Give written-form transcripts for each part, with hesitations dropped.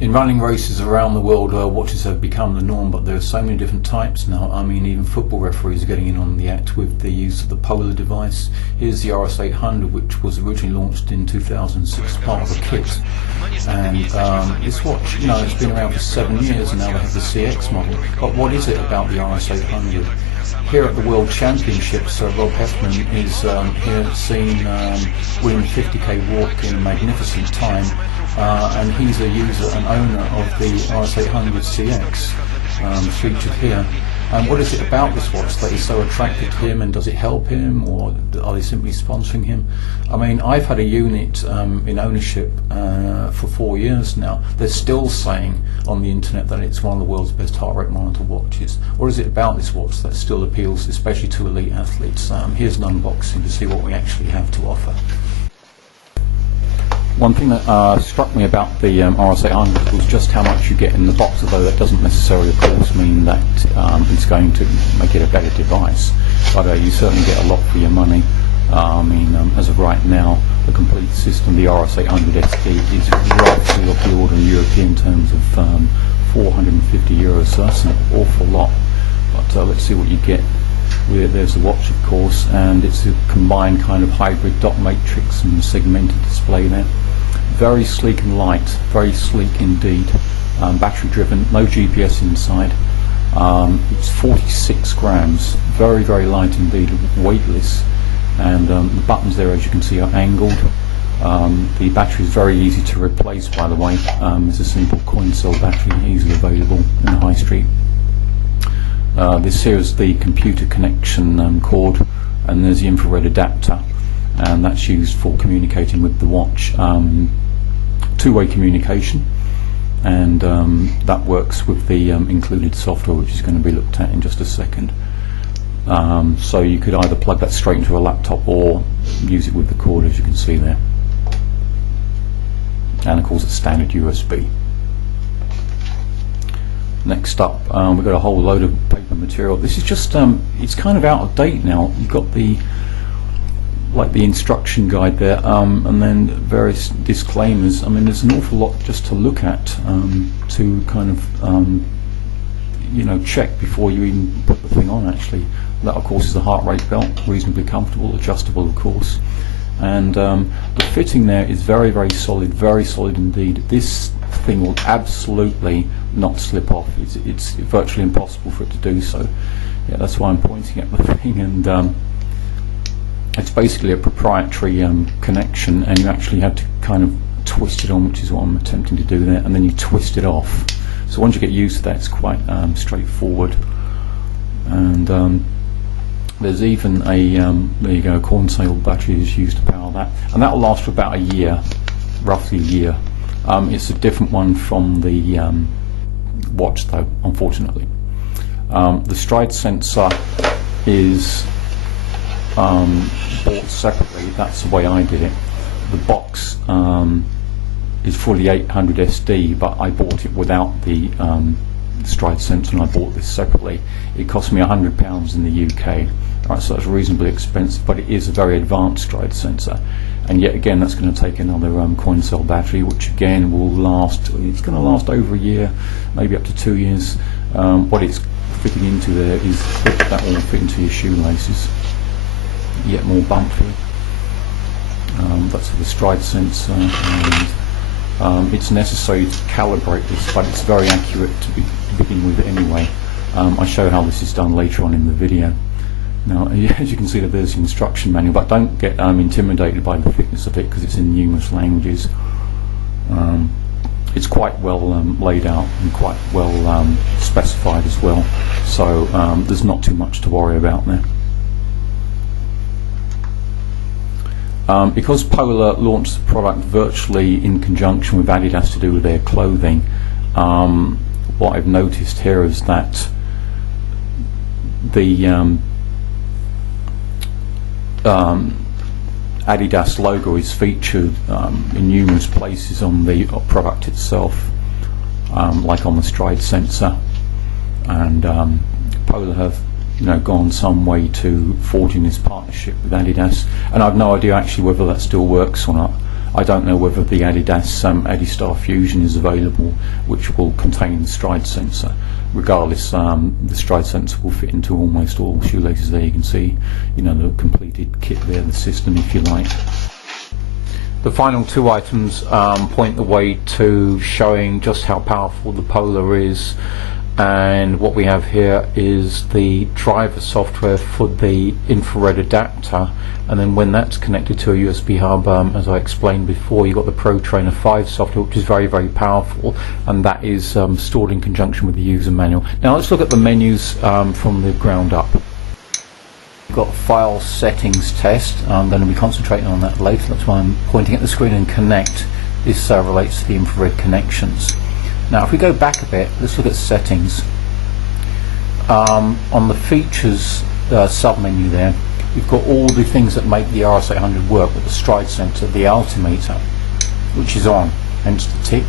In running races around the world, watches have become the norm, but there are so many different types now. I mean, even football referees are getting in on the act with the use of the Polar device. Here's the RS800, which was originally launched in 2006 as part of a kit. And this watch, it's been around for 7 years, and now they have the CX model. But what is it about the RS800? Here at the World Championships, Rob Heffman is here seen winning 50k walk in a magnificent time. And he's a user and owner of the RS800 CX featured here. What is it about this watch that is so attractive to him, and does it help him, or are they simply sponsoring him? I mean, I've had a unit in ownership for 4 years now. They're still saying on the internet that it's one of the world's best heart rate monitor watches. What is it about this watch that still appeals especially to elite athletes? Here's an unboxing to see what we actually have to offer. One thing that struck me about the RS800 was just how much you get in the box, although that doesn't necessarily, of course, mean that it's going to make it a better device. But you certainly get a lot for your money. I mean, as of right now, the complete system, the RS800 SD, is roughly of the order in European terms of 450 euros, so that's an awful lot. But let's see what you get. There's the watch, of course, and it's a combined kind of hybrid dot matrix and segmented display there. Very sleek and light, very sleek indeed. Battery driven, no GPS inside. It's 46 grams, very, very light indeed, weightless. And the buttons there, as you can see, are angled. The battery is very easy to replace, by the way. It's a simple coin cell battery, easily available in the high street. This here is the computer connection cord, and there's the infrared adapter, and that's used for communicating with the watch. Two-way communication, and that works with the included software, which is going to be looked at in just a second. So you could either plug that straight into a laptop or use it with the cord, as you can see there. And of course it's standard USB. Next up, we've got a whole load of paper material. This is just, it's kind of out of date now. You've got the instruction guide there, and then various disclaimers. I mean, there's an awful lot just to look at, to kind of, check before you even put the thing on, actually. That, of course, is the heart rate belt, reasonably comfortable, adjustable, of course. And the fitting there is very, very solid indeed. This thing will absolutely not slip off. It's virtually impossible for it to do so. Yeah, that's why I'm pointing at the thing, and it's basically a proprietary connection, and you actually have to kind of twist it on, which is what I'm attempting to do there, and then you twist it off. So once you get used to that, it's quite straightforward. And there's even a there you go, corn cell battery is used to power that, and that will last for about a year, roughly a year. It's a different one from the watch, though, unfortunately. The stride sensor is bought separately. That's the way I did it. The box is fully 800 SD, but I bought it without the stride sensor, and I bought this separately. It cost me £100 in the UK. Right, so that's reasonably expensive, but it is a very advanced stride sensor. And yet again, that's going to take another coin cell battery, which again will last. It's going to last over a year, maybe up to 2 years. What it's fitting into there is that will fit into your shoelaces. Yet more bumpy. That's for the stride sensor, and it's necessary to calibrate this, but it's very accurate to begin with anyway. I show how this is done later on in the video. Now, as you can see, there's the instruction manual, but don't get intimidated by the thickness of it, because it's in numerous languages. It's quite well laid out and quite well specified as well, so there's not too much to worry about there. Because Polar launched the product virtually in conjunction with Adidas to do with their clothing, what I've noticed here is that the Adidas logo is featured in numerous places on the product itself, like on the stride sensor, and Polar have gone some way to forging this partnership with Adidas, and I've no idea actually whether that still works or not. I don't know whether the Adidas Adistar Fusion is available, which will contain the stride sensor. Regardless, the stride sensor will fit into almost all shoelaces there. You can see, you know, the completed kit there, the system if you like. The final two items point the way to showing just how powerful the Polar is, and what we have here is the driver software for the infrared adapter, and then when that's connected to a USB hub, as I explained before, you've got the Pro Trainer 5 software, which is very, very powerful, and that is stored in conjunction with the user manual. Now let's look at the menus from the ground up. We've got file settings test. I'm going to be concentrating on that later, that's why I'm pointing at the screen, and connect. This relates to the infrared connections. Now if we go back a bit, let's look at settings. On the features sub-menu there, we've got all the things that make the RS800 work with the stride sensor, the altimeter, which is on, hence the tick.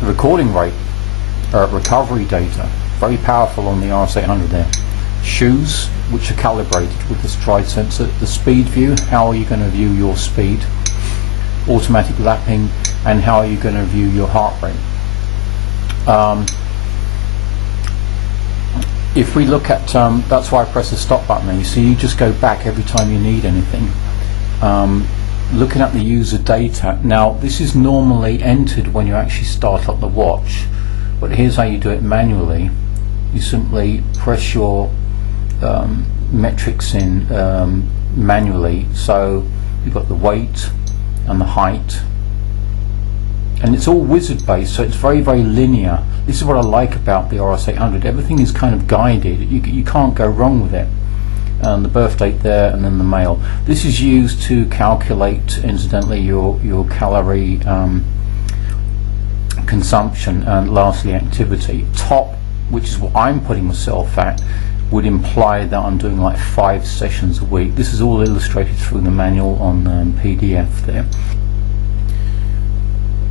The recording rate, recovery data, very powerful on the RS800 there. Shoes, which are calibrated with the stride sensor. The speed view, how are you going to view your speed. Automatic lapping, and how are you going to view your heart rate. If we look at, that's why I press the stop button there. You see, you just go back every time you need anything. Looking at the user data, now this is normally entered when you actually start up the watch, but here's how you do it manually. You simply press your metrics in manually, so you've got the weight and the height, and it's all wizard based, so it's very, very linear. This is what I like about the RS800. Everything is kind of guided. You can't go wrong with it. The birth date there, and then the mail. This is used to calculate, incidentally, your calorie consumption, and lastly activity. Top, which is what I'm putting myself at, would imply that I'm doing like 5 sessions a week. This is all illustrated through the manual on PDF there.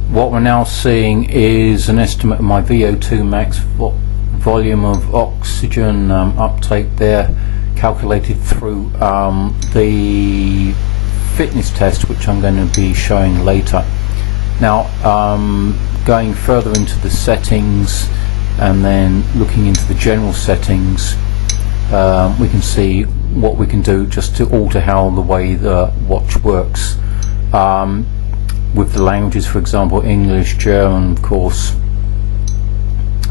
What we're now seeing is an estimate of my VO2 max, volume of oxygen uptake there, calculated through the fitness test, which I'm going to be showing later. Now going further into the settings and then looking into the general settings, we can see what we can do just to alter how the way the watch works. With the languages, for example, English, German, of course,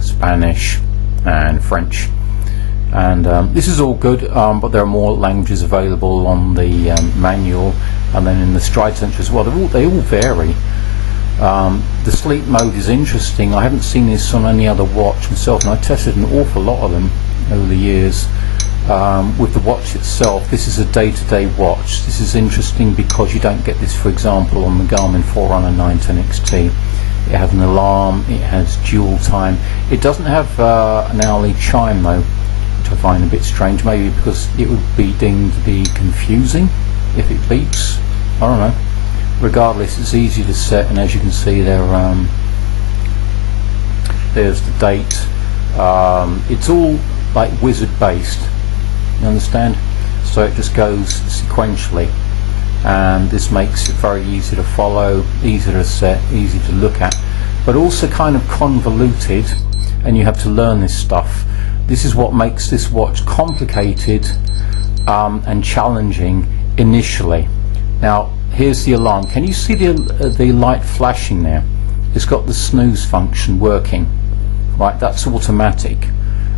Spanish and French, and this is all good, but there are more languages available on the manual, and then in the stride sensor as well. They all vary. The sleep mode is interesting. I haven't seen this on any other watch myself, and I tested an awful lot of them over the years. With the watch itself, this is a day-to-day watch. This is interesting because you don't get this, for example, on the Garmin Forerunner 910 XT. It has an alarm, it has dual time. It doesn't have an hourly chime though, which I find a bit strange, maybe because it would be deemed to be confusing if it beeps. I don't know. Regardless, it's easy to set, and as you can see there, there's the date. It's all like wizard based. You understand? So it just goes sequentially, and this makes it very easy to follow, easy to set, easy to look at, but also kind of convoluted, and you have to learn this stuff. This is what makes this watch complicated and challenging initially. Now here's the alarm. Can you see the light flashing there? It's got the snooze function working, right? That's automatic,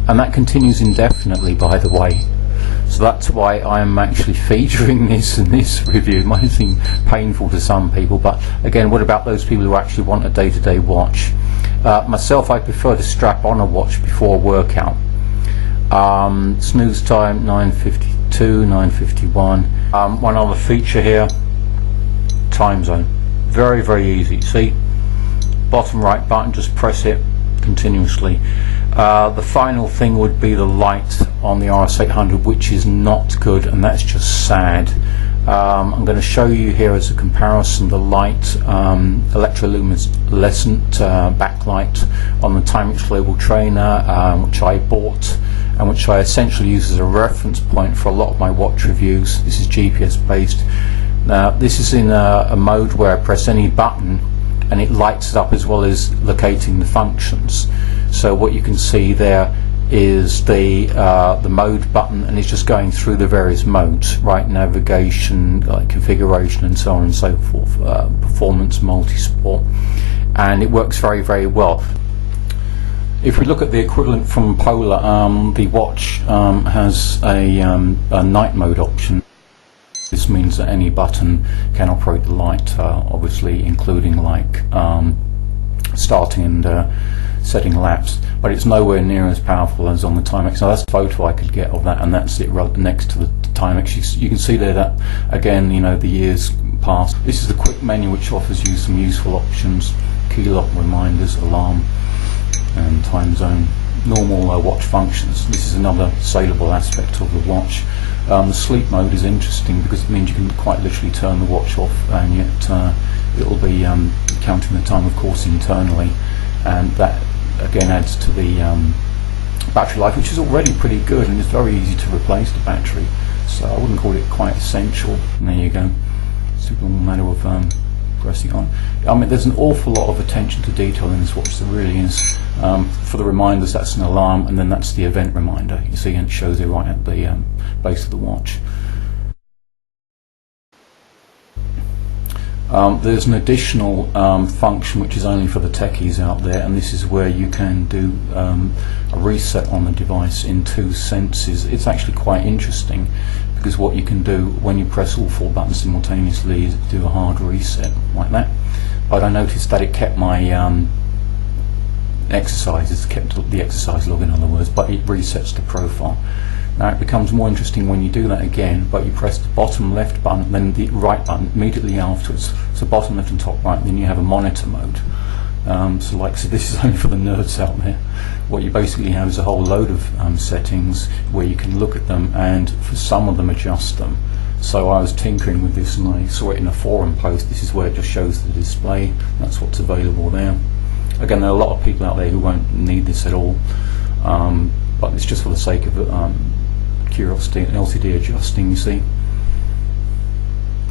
and that continues indefinitely, by the way. So that's why I'm actually featuring this in this review. It might seem painful to some people, but again, what about those people who actually want a day-to-day watch? Myself, I prefer to strap on a watch before a workout. Snooze time 9:52, 9:51. One other feature here, time zone. Very, very easy. See, bottom right button, just press it continuously. The final thing would be the light on the RS800, which is not good, and that's just sad. I'm going to show you here as a comparison the light, electroluminescent backlight on the Timex Global Trainer, which I bought and which I essentially use as a reference point for a lot of my watch reviews. This is GPS based. Now this is in a mode where I press any button and it lights it up as well as locating the functions. So what you can see there is the mode button, and it's just going through the various modes, right? Navigation, configuration, and so on and so forth, performance, multi-sport, and it works very, very well. If we look at the equivalent from Polar, the watch has a night mode option. This means that any button can operate the light, obviously including like starting and setting laps, but it's nowhere near as powerful as on the Timex. Now that's a photo I could get of that, and that's it right next to the Timex. You can see there that, again, you know, the years past. This is the quick menu which offers you some useful options: key lock, reminders, alarm, and time zone. Normal watch functions. This is another saleable aspect of the watch. The sleep mode is interesting because it means you can quite literally turn the watch off, and yet it'll be counting the time, of course, internally, and that again adds to the battery life, which is already pretty good, and it's very easy to replace the battery, so I wouldn't call it quite essential. And there you go. It's a matter of pressing on. I mean, there's an awful lot of attention to detail in this watch. There really is. For the reminders, that's an alarm, and then that's the event reminder. You see, and it shows it right at the base of the watch. There's an additional function which is only for the techies out there, and this is where you can do a reset on the device in 2 senses. It's actually quite interesting, because what you can do when you press all 4 buttons simultaneously is do a hard reset like that. But I noticed that it kept my exercises, kept the exercise log in other words, but it resets the profile. Now it becomes more interesting when you do that again, but you press the bottom left button, then the right button immediately afterwards. So bottom left and top right, then you have a monitor mode. So like I said, this is only for the nerds out there. What you basically have is a whole load of settings where you can look at them, and for some of them adjust them. So I was tinkering with this and I saw it in a forum post. This is where it just shows the display. That's what's available there. Again, there are a lot of people out there who won't need this at all, but it's just for the sake of curiosity. LCD adjusting, you see.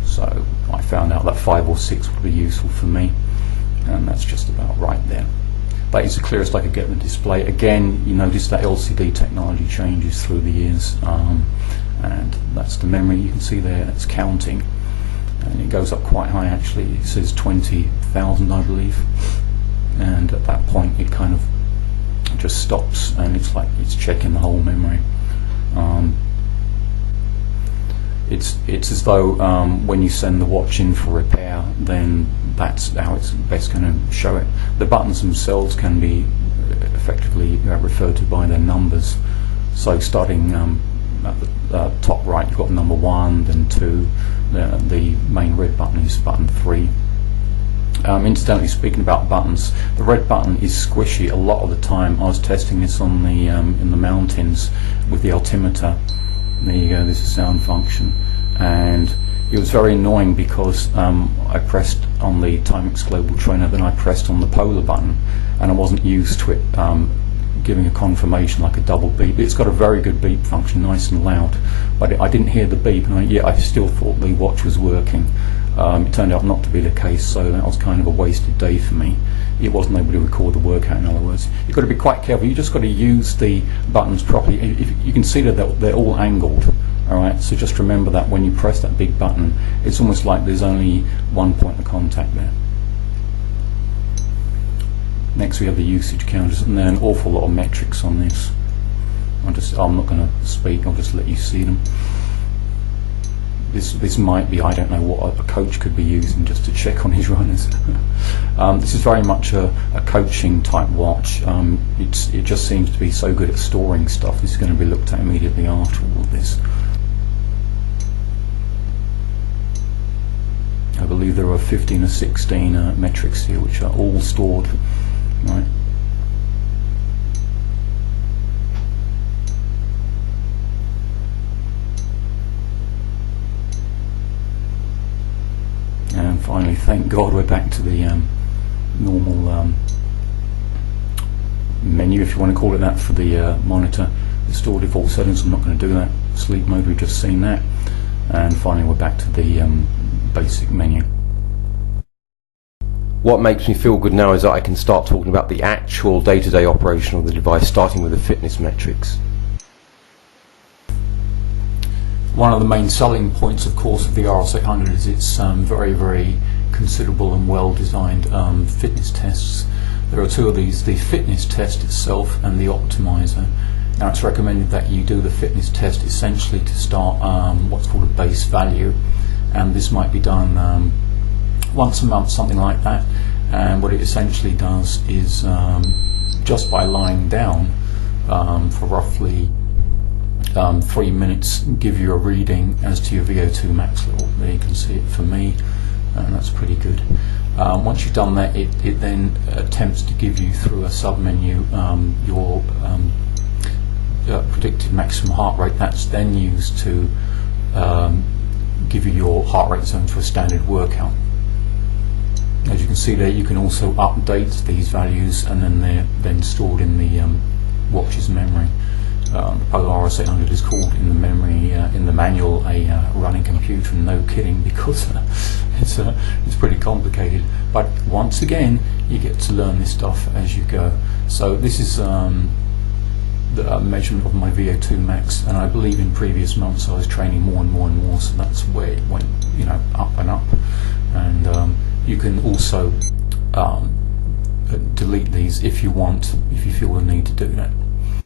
So I found out that 5 or 6 would be useful for me, and that's just about right there. That is the clearest I could get the display. Again, you notice that LCD technology changes through the years, and that's the memory. You can see there it's counting, and it goes up quite high actually. It says 20,000 I believe, and at that point it kind of just stops, and it's like it's checking the whole memory. It's as though when you send the watch in for repair, then that's how it's best going to show it. The buttons themselves can be effectively referred to by their numbers. So starting at the top right, you've got number 1, then 2. The main red button is button 3. Incidentally, speaking about buttons, the red button is squishy a lot of the time. I was testing this on the in the mountains with the altimeter. There you go, this is sound function, and it was very annoying because I pressed on the Timex Global Trainer, then I pressed on the Polar button, and I wasn't used to it giving a confirmation like a double beep. It's got a very good beep function, nice and loud, but I didn't hear the beep, and yet I still thought the watch was working. It turned out not to be the case, so that was kind of a wasted day for me. It wasn't able to record the workout, in other words. You've got to be quite careful. You just got to use the buttons properly. If you can see that they're all angled, all right? So just remember that when you press that big button, it's almost like there's only one point of contact there. Next we have the usage counters, and there are an awful lot of metrics on this. I'm not going to speak, I'll just let you see them. This might be, I don't know what a coach could be using just to check on his runners. This is very much a coaching type watch. It just seems to be so good at storing stuff. This is going to be looked at immediately after all of this. I believe there are 15 or 16 metrics here which are all stored, right? And finally, thank God, we're back to the normal menu, if you want to call it that, for the monitor. The store default settings, I'm not going to do that. Sleep mode, we've just seen that. And finally we're back to the basic menu. What makes me feel good now is that I can start talking about the actual day-to-day operation of the device, starting with the fitness metrics. One of the main selling points, of course, of the RS800 is its very, very considerable and well-designed fitness tests. There are two of these, the fitness test itself and the optimizer. Now it's recommended that you do the fitness test essentially to start what's called a base value, and this might be done once a month, something like that. And what it essentially does is just by lying down for roughly 3 minutes, give you a reading as to your VO2 max level. There you can see it for me, and that's pretty good. Once you've done that, it then attempts to give you through a sub-menu your predicted maximum heart rate. That's then used to give you your heart rate zone for a standard workout. As you can see there, you can also update these values, and then they're then stored in the watch's memory. The Polar RS800 is called in the memory, in the manual, a running computer, and no kidding, because it's pretty complicated. But once again, you get to learn this stuff as you go. So this is the measurement of my VO2 max, and I believe in previous months I was training more and more and more, so that's where it went, you know, up and up. And you can also delete these if you want, if you feel the need to do that.